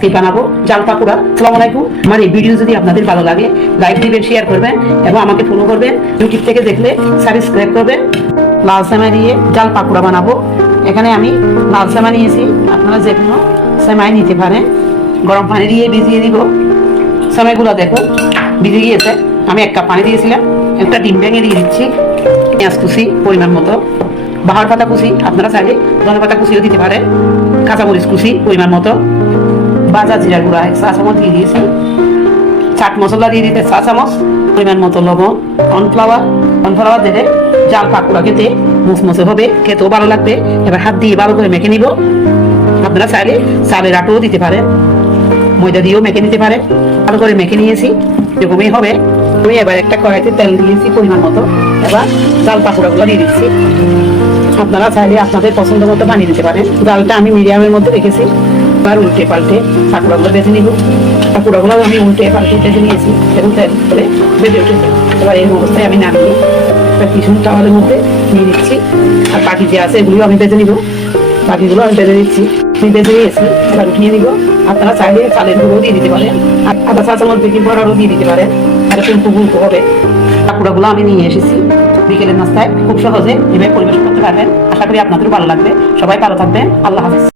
আজকে বানাবো জাল পাকুড়া। আসসালামু আলাইকুম। আমার এই ভিডিও যদি আপনাদের ভালো লাগে লাইক দিবেন, শেয়ার করবেন এবং আমাকে ফলো করবেন। ইউটিউব থেকে দেখলে সাবস্ক্রাইব করবেন। লাল সেমাই দিয়ে জাল পাকুড়া বানাবো। এখানে আমি লাল সেমাই নিয়েছি, আপনারা যে কোনো সেমাই নিতে পারেন। গরম পানি দিয়ে ভিজিয়ে দিব। সেমাইগুলো দেখো ভিজে গিয়েছে। আমি 1 কাপ পানি দিয়েছিলাম। একটা ডিম ভেঙে দিয়ে দিচ্ছি। পেঁয়াজ কুচি পরিমাণ মতো, বাহার পাতা কুচি, আপনারা চাইলে ধনে পাতা কুচিও দিতে পারেন। কাঁচামরিচ কুচি পরিমাণ মতো, ভাজা জিরা গুঁড়া 1 চা চামচ দিয়ে দিয়েছি। চাট মশলা দিয়ে দিতে 1 চা চামচ, পরিমাণ মতো লবণ, কর্নফ্লাওয়ার দিলে জাল পাকুড়া খেতে মুচমুচে হবে, খেতেও ভালো লাগবে। এবার হাত দিয়ে ভালো করে মেখে নিব। আপনারা চাইলে চালের আটাও দিতে পারেন, ময়দা দিয়েও মেখে নিতে পারেন। ভালো করে মেখে নিয়েছি, এরকমই হবে। আমি এবার একটা কড়াইতে তেল দিয়েছি পরিমাণ মতো। এবার জাল পাকুড়াগুলো দিয়ে দিচ্ছি। আপনারা চাইলে আপনাদের পছন্দ মতো বানিয়ে দিতে পারেন। জালটা আমি মিডিয়ামের মধ্যে রেখেছি। এবার উল্টে পাল্টে পাকুড়াগুলো বেছে নিব। পাকুড়াগুলো আমি উল্টে পাল্টে বেছে নিয়েছি এবং তেল করে বেঁধে উঠেছে। এবার এই অবস্থায় আমি নামিয়ে কিছু চাওয়ালের মধ্যে নিয়ে দিচ্ছি। আর বাকি যে আছে এগুলিও আমি বেছে নিব। বাকিগুলো আমি বেঁধে দিচ্ছি। আমি বেঁধে নিয়েছি, এবার উঠিয়ে নিব। আপনারা চাইলে চালের গুঁড়ো দিয়ে দিতে পারেন, আর আধা চা চামচ বেকিং পাউডারও দিয়ে দিতে পারেন। আর একটু গুঁড়ো হবে। পাকুড়াগুলো আমি নিয়ে এসেছি বিকেলের নাস্তায়, খুব সহজে এভাবে পরিবেশন করতে পারবেন। আশা করি আপনাদেরও ভালো লাগবে। সবাই ভালো থাকবেন। আল্লাহ হাফেজ।